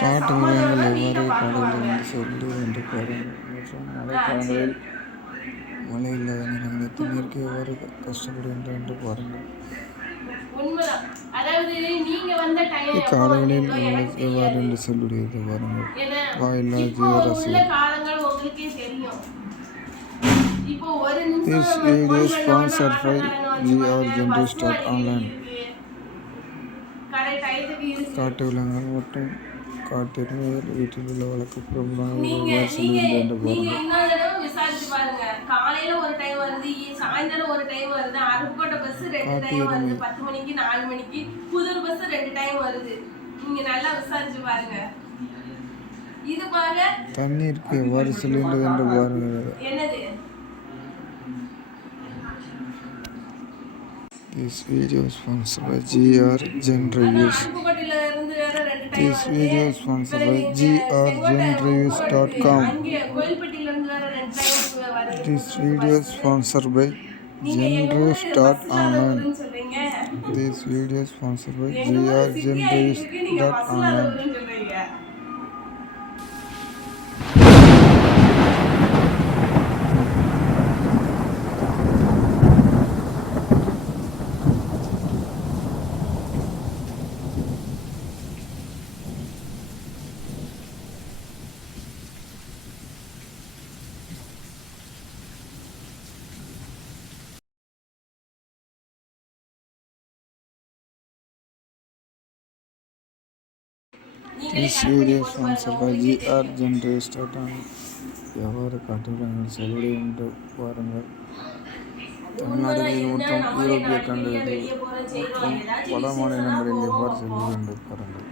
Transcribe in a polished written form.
காட்டு விலங்குகள் எவ்வாறு காடுகளிலிருந்து செல்வது என்று பாருங்கள். மற்றும் மழைக்காலங்களில் மழை இல்லாத நேரங்களில் தண்ணீருக்கு எவ்வாறு கஷ்டப்படுகின்றன என்று பாருங்கள். இக்காடுகளில் எவ்வாறு என்று செல்வது பாருங்கள். வாயில்லா ஜீவராசிகள். This video is sponsored by grgenry.online. காட்டு விலங்குகள் மற்றும் காட்டெருமைகள் வீட்டில் உள்ள வழக்கு பிரபலமாக எவ்வாறு செல்கின்றன என்று பாருங்கள். தண்ணீருக்கு எவ்வாறு செல்கின்றது என்று பாருங்கள். This video is sponsored by grgenreviews. This video is sponsored by grgenreviews.com. This video is sponsored by grgenreviews.online. This video is sponsored by grgenreviews.online. This video is sponsored by grgenreviews.online. எவ்வாறு காட்டு விலங்குகள் செல்வது என்று பாருங்கள். தமிழ்நாடுகளில் மற்றும் யூரோப்பிய கண்டங்களில் மற்றும் வட மாநிலங்களில் எவ்வாறு செல்வது என்று பாருங்கள்.